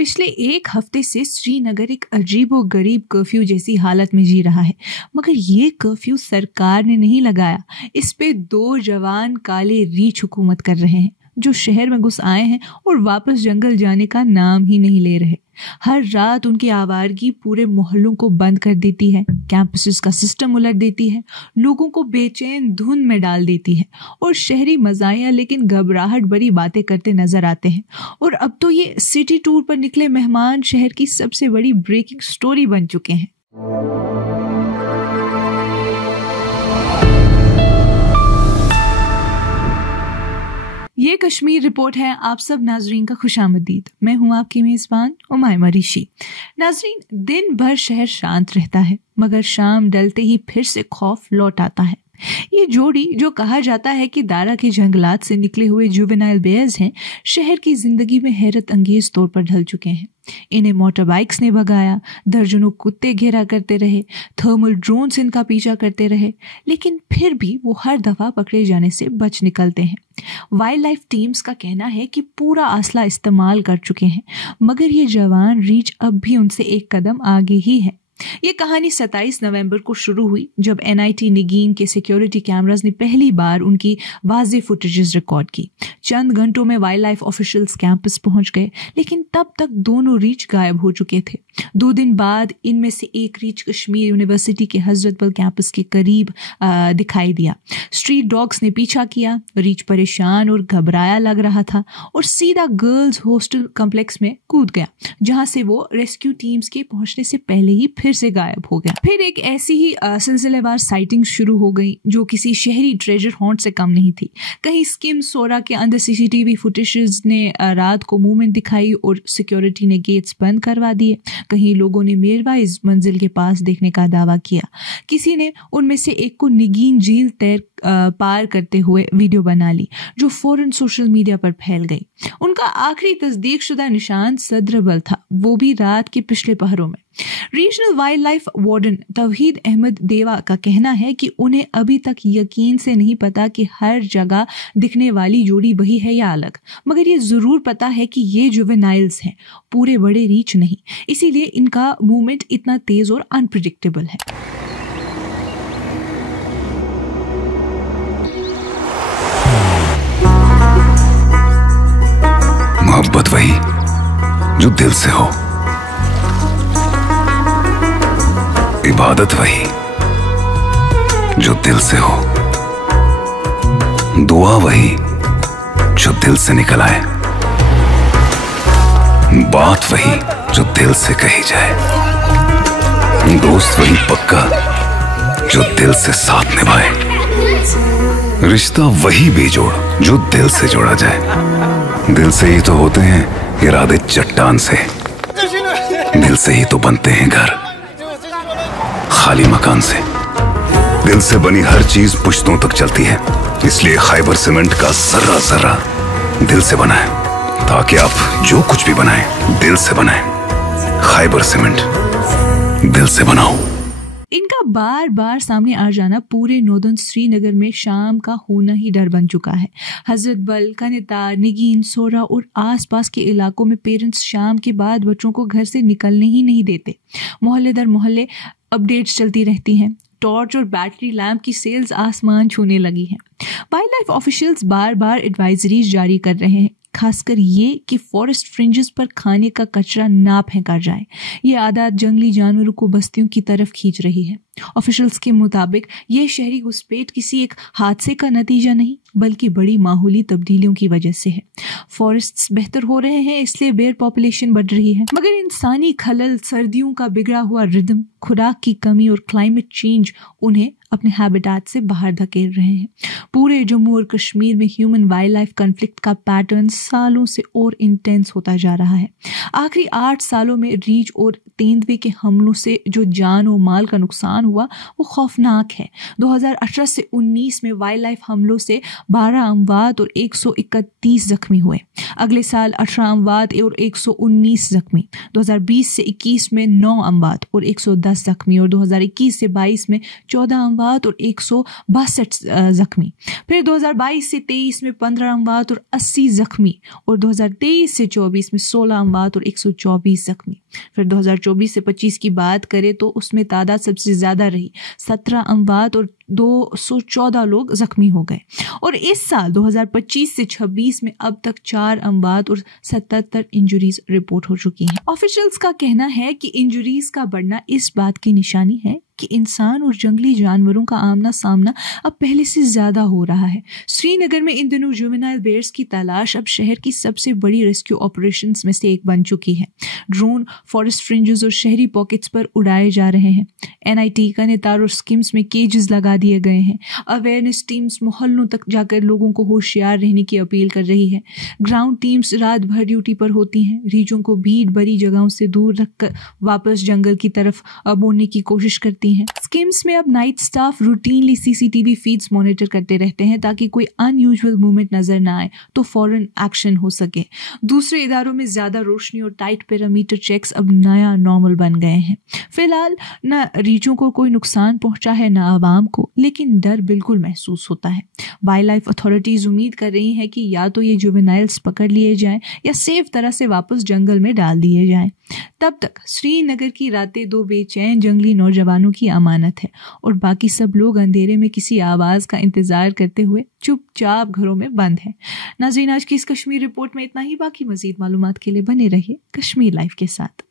पिछले एक हफ्ते से श्रीनगर एक अजीबोगरीब कर्फ्यू जैसी हालत में जी रहा है, मगर ये कर्फ्यू सरकार ने नहीं लगाया। इस पे 2 जवान काले रीछ हुकूमत कर रहे हैं जो शहर में घुस आए हैं और वापस जंगल जाने का नाम ही नहीं ले रहे। हर रात उनकी आवारगी पूरे मोहल्लों को बंद कर देती है, कैंपसेस का सिस्टम उलट देती है, लोगों को बेचैन धुन में डाल देती है और शहरी मजाया लेकिन घबराहट भरी बातें करते नजर आते हैं। और अब तो ये सिटी टूर पर निकले मेहमान शहर की सबसे बड़ी ब्रेकिंग स्टोरी बन चुके हैं। ये कश्मीर रिपोर्ट है। आप सब नाजरीन का खुशामदीद। मैं हूं आपकी मेजबान उमायमा ऋषि। नाजरीन, दिन भर शहर शांत रहता है, मगर शाम डलते ही फिर से खौफ लौट आता है। ये जोड़ी, जो कहा जाता है कि दारा के जंगलात से निकले हुए जुवेनाइल बेयर्स हैं, शहर की जिंदगी में हैरत अंगेज तौर पर ढल चुके हैं। इन्हें मोटर बाइक्स ने भगाया, दर्जनों कुत्ते घेरा करते रहे, थर्मल ड्रोन्स इनका पीछा करते रहे, लेकिन फिर भी वो हर दफा पकड़े जाने से बच निकलते हैं। वाइल्ड लाइफ टीम्स का कहना है कि पूरा असला इस्तेमाल कर चुके हैं, मगर ये जवान रीछ अब भी उनसे एक कदम आगे ही है। ये कहानी 27 नवंबर को शुरू हुई जब NIT निगीन के सिक्योरिटी कैमरास ने पहली बार उनकी वाज़े फुटेजेस रिकॉर्ड की। चंद घंटों में वाइल्ड लाइफ ऑफिशियल्स कैंपस पहुंच गए, लेकिन तब तक दोनों रीछ गायब हो चुके थे। 2 दिन बाद इनमें से एक रीछ कश्मीर यूनिवर्सिटी के हजरतबल कैंपस के करीब दिखाई दिया। स्ट्रीट डॉग्स ने पीछा किया। रीछ परेशान और घबराया लग रहा था और सीधा गर्ल्स हॉस्टल कॉम्प्लेक्स में कूद गया, जहां से वो रेस्क्यू टीम्स के पहुंचने से पहले ही फिर से गायब हो गया। फिर एक ऐसी ही सिलसिलेवार साइटिंग शुरू हो गई जो किसी शहरी ट्रेजर हॉन्ट से कम नहीं थी। कहीं स्किम सोरा के अंदर CCTV फुटेजेस ने रात को मूवमेंट दिखाई और सिक्योरिटी ने गेट्स बंद करवा दिए। कहीं लोगों ने मीरवाइज मंजिल के पास देखने का दावा किया। किसी ने उनमें से एक को निगीन झील पार करते हुए वीडियो बना ली, जो फौरन सोशल मीडिया पर फैल गई। उनका आखिरी तस्दीक शुदा निशान सदरबल था, वो भी रात के पिछले पहरों में। रीजनल वाइल्ड लाइफ वार्डन तौहीद अहमद देवा का कहना है कि उन्हें अभी तक यकीन से नहीं पता कि हर जगह दिखने वाली जोड़ी वही है या अलग, मगर ये जरूर पता है कि ये जुवेनाइल्स हैं, पूरे बड़े रीछ नहीं। इसीलिए इनका मूवमेंट इतना तेज और अनप्रिडिक्टेबल है। मोहब्बत वही जो दिल से हो, इबादत वही जो दिल से हो, दुआ वही जो दिल से निकल आए, बात वही जो दिल से कही जाए, दोस्त वही पक्का जो दिल से साथ निभाए, रिश्ता वही बेजोड़ जो दिल से जोड़ा जाए। दिल से ही तो होते हैं इरादे चट्टान से, दिल से ही तो बनते हैं घर खाली मकान से। दिल से बनी हर चीज पुश्तों तक चलती है, इसलिए खैबर सीमेंट का जर्रा जर्रा दिल से बना है, ताकि आप जो कुछ भी बनाएं दिल से बनाएं। खैबर सीमेंट, दिल से बनाओ। इनका बार बार सामने आ जाना पूरे नॉर्दर्न श्रीनगर में शाम का होना ही डर बन चुका है। हजरतबल, कनितार, निगीन, सोरा और आसपास के इलाकों में पेरेंट्स शाम के बाद बच्चों को घर से निकलने ही नहीं देते। मोहल्ले दर मोहल्ले अपडेट्स चलती रहती हैं। टॉर्च और बैटरी लैंप की सेल्स आसमान छूने लगी हैं। वाइल्ड लाइफ ऑफिशियल्स बार बार एडवाइजरीज जारी कर रहे हैं, खासकर ये कि फॉरेस्ट फ्रिंजेस पर खाने का कचरा ना फेंका जाए। ये आदत जंगली जानवरों को बस्तियों की तरफ खींच रही है। ऑफिशियल्स के मुताबिक ये शहरी घुसपैठ किसी एक हादसे का नतीजा नहीं, बल्कि बड़ी माहौली तब्दीलियों की वजह से है। फॉरेस्ट्स बेहतर हो रहे हैं, इसलिए बेयर पॉपुलेशन बढ़ रही है, मगर इंसानी खलल, सर्दियों का बिगड़ा हुआ रिदम, खुराक की कमी और क्लाइमेट चेंज उन्हें अपने हैबिटेट से बाहर धकेल रहे हैं। पूरे जम्मू और कश्मीर में ह्यूमन वाइल्ड लाइफ कॉन्फ्लिक्ट का पैटर्न सालों से और इंटेंस होता जा रहा है। आखिरी 8 सालों में रीछ और तेंदुए के हमलों से जो जान और माल का नुकसान हुआ वो खौफनाक है। 2018 से 19 में वाइल्ड लाइफ हमलों से 12 अमवात और 131 जख्मी हुए। अगले साल 18 अमवात और 119 जख्मी। 2020 से 21 में 9 अमवात और 110 जख्मी और 2021 से 22 में 14 अमवात और 162 जख्मी। फिर 2022 से 23 में 15 अमवात और 80 जख्मी और 2023 से 24 में 16 अमवात और 124 जख्मी। फिर 2024 से 25 की बात करें तो उसमें तादाद सबसे ज्यादा रही, 17 अमवात और 214 लोग जख्मी हो गए। और इस साल 2025 से 26 में अब तक 4 अमवात और 77 इंजरीज रिपोर्ट हो चुकी हैं। ऑफिशियल्स का कहना है कि इंजरीज का बढ़ना इस बात की निशानी है कि इंसान और जंगली जानवरों का आमना सामना अब पहले से ज्यादा हो रहा है। श्रीनगर में इन दिनों जुवेनाइल बेयर्स की तलाश अब शहर की सबसे बड़ी रेस्क्यू ऑपरेशंस में से एक बन चुकी है। ड्रोन फॉरेस्ट फ्रिंजेस और शहरी पॉकेट्स पर उड़ाए जा रहे हैं। NIT कनेतार और स्किम्स में केजेस लगा दिए गए हैं। अवेयरनेस टीम्स मोहल्लों तक जाकर लोगों को होशियार रहने की अपील कर रही है। ग्राउंड टीम्स रात भर ड्यूटी पर होती हैं। रीजों को भीड़ भरी जगहों से दूर रखकर वापस जंगल की तरफ मोड़ने की कोशिश करती हैं। स्किम्स में अब night staff routinely CCTV feeds monitor करते रहते हैं ताकि कोई अनयूजुअल मूवमेंट नजर ना आए तो फौरन एक्शन हो सके। दूसरे इदारों में ज्यादा रोशनी और टाइट पैरामीटर चेक्स अब नया नॉर्मल बन गए हैं। फिलहाल न रीजों को कोई नुकसान पहुंचा है न आवाम को, लेकिन डर बिल्कुल महसूस होता है। वाइल्ड लाइफ अथॉरिटीज उम्मीद कर रही हैं कि या तो ये जुवेनाइल्स पकड़ लिए जाएं या सेफ तरह से वापस जंगल में डाल दिए जाएं। तब तक श्रीनगर की रातें दो बेचैन जंगली नौजवानों की अमानत है और बाकी सब लोग अंधेरे में किसी आवाज का इंतजार करते हुए चुपचाप घरों में बंद हैं। नाज़रीन, आज की इस कश्मीर रिपोर्ट में इतना ही। बाकी मजीद मालूमात के लिए बने रहिए कश्मीर लाइव के साथ।